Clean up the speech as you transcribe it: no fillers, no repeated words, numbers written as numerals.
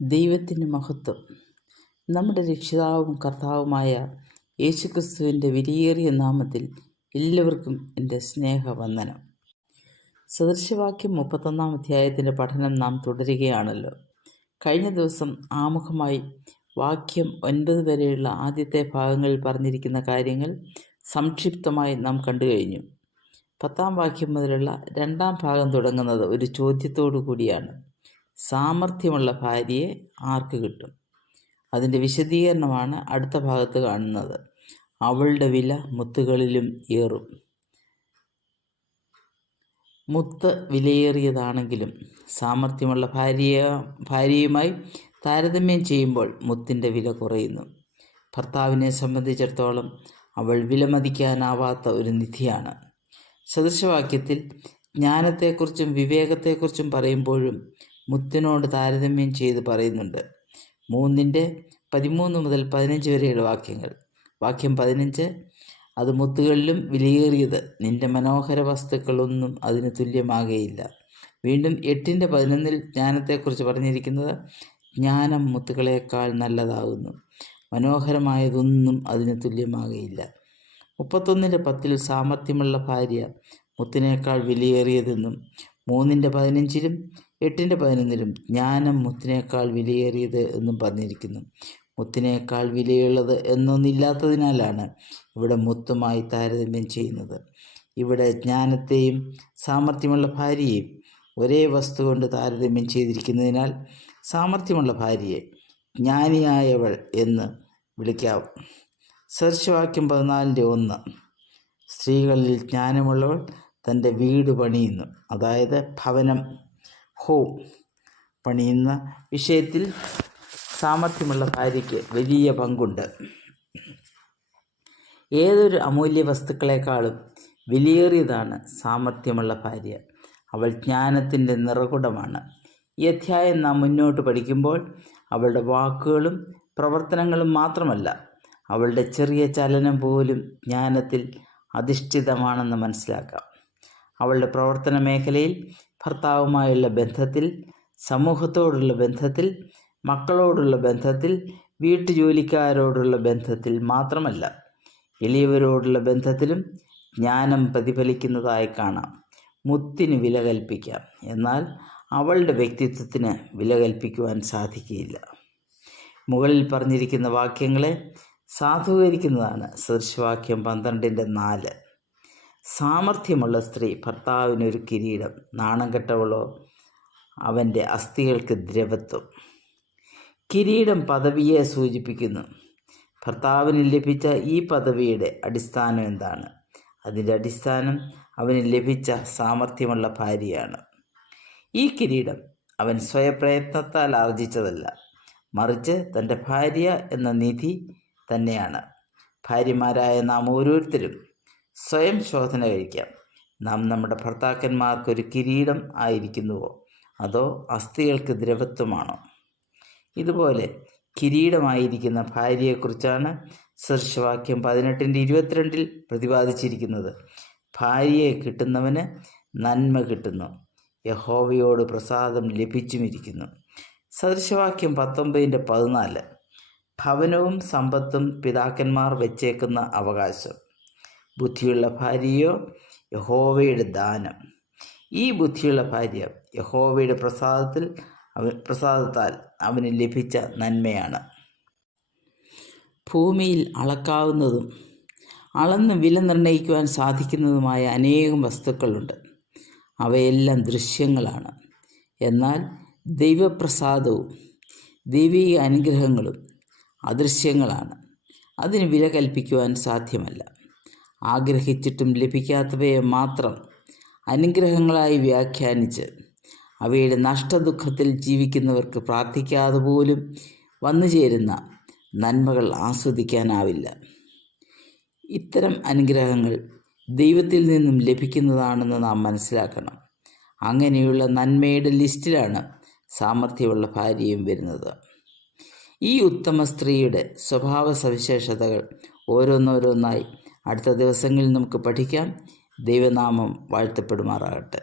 ദൈവത്തിൻ്റെ മഹത്വം. നമ്മുടെ രക്ഷിതാവും കർത്താവുമായ യേശുക്രിസ്തുവിൻ്റെ വിലയേറിയ നാമത്തിൽ എല്ലാവർക്കും എൻ്റെ സ്നേഹവന്ദനം. സദൃശവാക്യം 31 അധ്യായത്തിൻ്റെ പഠനം നാം തുടരുകയാണല്ലോ. കഴിഞ്ഞ ദിവസം ആമുഖമായി വാക്യം 9 വരെയുള്ള ആദ്യത്തെ ഭാഗങ്ങളിൽ പറഞ്ഞിരിക്കുന്ന കാര്യങ്ങൾ സംക്ഷിപ്തമായി നാം കണ്ടു കഴിഞ്ഞു. 10-ാം വാക്യം മുതലുള്ള 2-ാം ഭാഗം തുടങ്ങുന്നത് ഒരു ചോദ്യത്തോടു കൂടിയാണ്. സാമർഥ്യമുള്ള ഭാര്യയെ ആർക്ക് കിട്ടും? അതിൻ്റെ വിശദീകരണമാണ് അടുത്ത ഭാഗത്ത് കാണുന്നത്. അവളുടെ വില മുത്തുകളിലും ഏറും. മുത്ത് വിലയേറിയതാണെങ്കിലും സാമർഥ്യമുള്ള ഭാര്യയുമായി താരതമ്യം ചെയ്യുമ്പോൾ മുത്തിൻ്റെ വില കുറയുന്നു. ഭർത്താവിനെ സംബന്ധിച്ചിടത്തോളം അവൾ വിലമതിക്കാനാവാത്ത ഒരു നിധിയാണ്. സദൃശവാക്യത്തിൽ ജ്ഞാനത്തെക്കുറിച്ചും വിവേകത്തെക്കുറിച്ചും പറയുമ്പോഴും മുത്തിനോട് താരതമ്യം ചെയ്ത് പറയുന്നുണ്ട്. 3:13 മുതൽ 15 വരെയുള്ള വാക്യങ്ങൾ. വാക്യം 15: അത് മുത്തുകളിലും വിലയേറിയത്, നിന്റെ മനോഹര വസ്തുക്കളൊന്നും അതിന് തുല്യമാകുകയില്ല. വീണ്ടും 8:11 ജ്ഞാനത്തെക്കുറിച്ച് പറഞ്ഞിരിക്കുന്നത്, ജ്ഞാനം മുത്തുകളേക്കാൾ നല്ലതാകുന്നു, മനോഹരമായതൊന്നും അതിന് തുല്യമാകുകയില്ല. 31:10 സാമർഥ്യമുള്ള ഭാര്യ മുത്തിനേക്കാൾ വിലയേറിയതെന്നും 3:15 8:11 ജ്ഞാനം മുത്തിനേക്കാൾ വിലയേറിയത് എന്നും പറഞ്ഞിരിക്കുന്നു. മുത്തിനേക്കാൾ വിലയുള്ളത് എന്നൊന്നില്ലാത്തതിനാലാണ് ഇവിടെ മുത്തുമായി താരതമ്യം ചെയ്യുന്നത്. ഇവിടെ ജ്ഞാനത്തെയും സാമർഥ്യമുള്ള ഭാര്യയെയും ഒരേ വസ്തു കൊണ്ട് താരതമ്യം ചെയ്തിരിക്കുന്നതിനാൽ സാമർഥ്യമുള്ള ഭാര്യയെ ജ്ഞാനിയായവൾ എന്ന് വിളിക്കാവും. സദൃശവാക്യം 14:1: സ്ത്രീകളിൽ ജ്ഞാനമുള്ളവൾ തൻ്റെ വീട് പണിയുന്നു. അതായത് ഭവനം, ഹോം പണിയുന്ന വിഷയത്തിൽ സാമർഥ്യമുള്ള ഭാര്യയ്ക്ക് വലിയ പങ്കുണ്ട്. ഏതൊരു അമൂല്യ വസ്തുക്കളെക്കാളും വിലയേറിയതാണ് സാമർഥ്യമുള്ള ഭാര്യ. അവൾ ജ്ഞാനത്തിൻ്റെ നിറകുടമാണ്. ഈ അധ്യായം നാം മുന്നോട്ട് പഠിക്കുമ്പോൾ അവളുടെ വാക്കുകളും പ്രവർത്തനങ്ങളും മാത്രമല്ല, അവളുടെ ചെറിയ ചലനം പോലും ജ്ഞാനത്തിൽ അധിഷ്ഠിതമാണെന്ന് മനസ്സിലാക്കാം. അവളുടെ പ്രവർത്തന മേഖലയിൽ ഭർത്താവുമായുള്ള ബന്ധത്തിൽ, സമൂഹത്തോടുള്ള ബന്ധത്തിൽ, മക്കളോടുള്ള ബന്ധത്തിൽ, വീട്ടുജോലിക്കാരോടുള്ള ബന്ധത്തിൽ മാത്രമല്ല, എളിയവരോടുള്ള ബന്ധത്തിലും ജ്ഞാനം പ്രതിഫലിക്കുന്നതായി കാണാം. മുത്തിന് വില കൽപ്പിക്കാം, എന്നാൽ അവളുടെ വ്യക്തിത്വത്തിന് വില കൽപ്പിക്കുവാൻ സാധിക്കുകയില്ല. മുകളിൽ പറഞ്ഞിരിക്കുന്ന വാക്യങ്ങളെ സാധൂകരിക്കുന്നതാണ് സദൃശവാക്യം 12:4. സാമർഥ്യമുള്ള സ്ത്രീ ഭർത്താവിനൊരു കിരീടം, നാണം കെട്ടവളോ അവൻ്റെ അസ്ഥികൾക്ക് ദ്രവത്വം. കിരീടം പദവിയെ സൂചിപ്പിക്കുന്നു. ഭർത്താവിന് ലഭിച്ച ഈ പദവിയുടെ അടിസ്ഥാനം എന്താണ്? അതിൻ്റെ അടിസ്ഥാനം അവന് ലഭിച്ച സാമർഥ്യമുള്ള ഭാര്യയാണ്. ഈ കിരീടം അവൻ സ്വയപ്രയത്നത്താൽ ആർജിച്ചതല്ല, മറിച്ച് തൻ്റെ ഭാര്യ എന്ന നിധി തന്നെയാണ്. ഭാര്യമാരായ നാം ഓരോരുത്തരും സ്വയം ശോധന കഴിക്കാം. നാം നമ്മുടെ ഭർത്താക്കന്മാർക്കൊരു കിരീടം ആയിരിക്കുന്നുവോ, അതോ അസ്ഥികൾക്ക് ദ്രവത്വമാണോ? ഇതുപോലെ കിരീടമായിരിക്കുന്ന ഭാര്യയെക്കുറിച്ചാണ് സദൃശവാക്യം 18:22 പ്രതിപാദിച്ചിരിക്കുന്നത്. ഭാര്യയെ കിട്ടുന്നവന് നന്മ കിട്ടുന്നു, യഹോവയോട് പ്രസാദം ലഭിച്ചുമിരിക്കുന്നു. സദൃശവാക്യം 19:14: ഭവനവും സമ്പത്തും പിതാക്കന്മാർ വെച്ചേക്കുന്ന അവകാശം, ബുദ്ധിയുള്ള ഭാര്യയോ യഹോവയുടെ ദാനം. ഈ ബുദ്ധിയുള്ള ഭാര്യ യഹോവയുടെ പ്രസാദത്താൽ അവന് ലഭിച്ച നന്മയാണ്. ഭൂമിയിൽ അളക്കാവുന്നതും അളന്ന് വില നിർണ്ണയിക്കുവാൻ സാധിക്കുന്നതുമായ അനേകം വസ്തുക്കളുണ്ട്. അവയെല്ലാം ദൃശ്യങ്ങളാണ്. എന്നാൽ ദൈവപ്രസാദവും ദൈവിക അനുഗ്രഹങ്ങളും അദൃശ്യങ്ങളാണ്. അതിന് വില കൽപ്പിക്കുവാൻ സാധ്യമല്ല. ആഗ്രഹിച്ചിട്ടും ലഭിക്കാത്തവയെ മാത്രം അനുഗ്രഹങ്ങളായി വ്യാഖ്യാനിച്ച് അവയുടെ നഷ്ടദുഃഖത്തിൽ ജീവിക്കുന്നവർക്ക് പ്രാർത്ഥിക്കാതെ പോലും വന്നു ചേരുന്ന നന്മകൾ ആസ്വദിക്കാനാവില്ല. ഇത്തരം അനുഗ്രഹങ്ങൾ ദൈവത്തിൽ നിന്നും ലഭിക്കുന്നതാണെന്ന് നാം മനസ്സിലാക്കണം. അങ്ങനെയുള്ള നന്മയുടെ ലിസ്റ്റിലാണ് സാമർഥ്യമുള്ള ഭാര്യയും വരുന്നത്. ഈ ഉത്തമ സ്ത്രീയുടെ സ്വഭാവ സവിശേഷതകൾ ഓരോന്നോരോന്നായി അടുത്ത ദിവസങ്ങളിൽ നമുക്ക് പഠിക്കാം. ദൈവനാമം വാഴ്ത്തപ്പെടുമാറാകട്ടെ.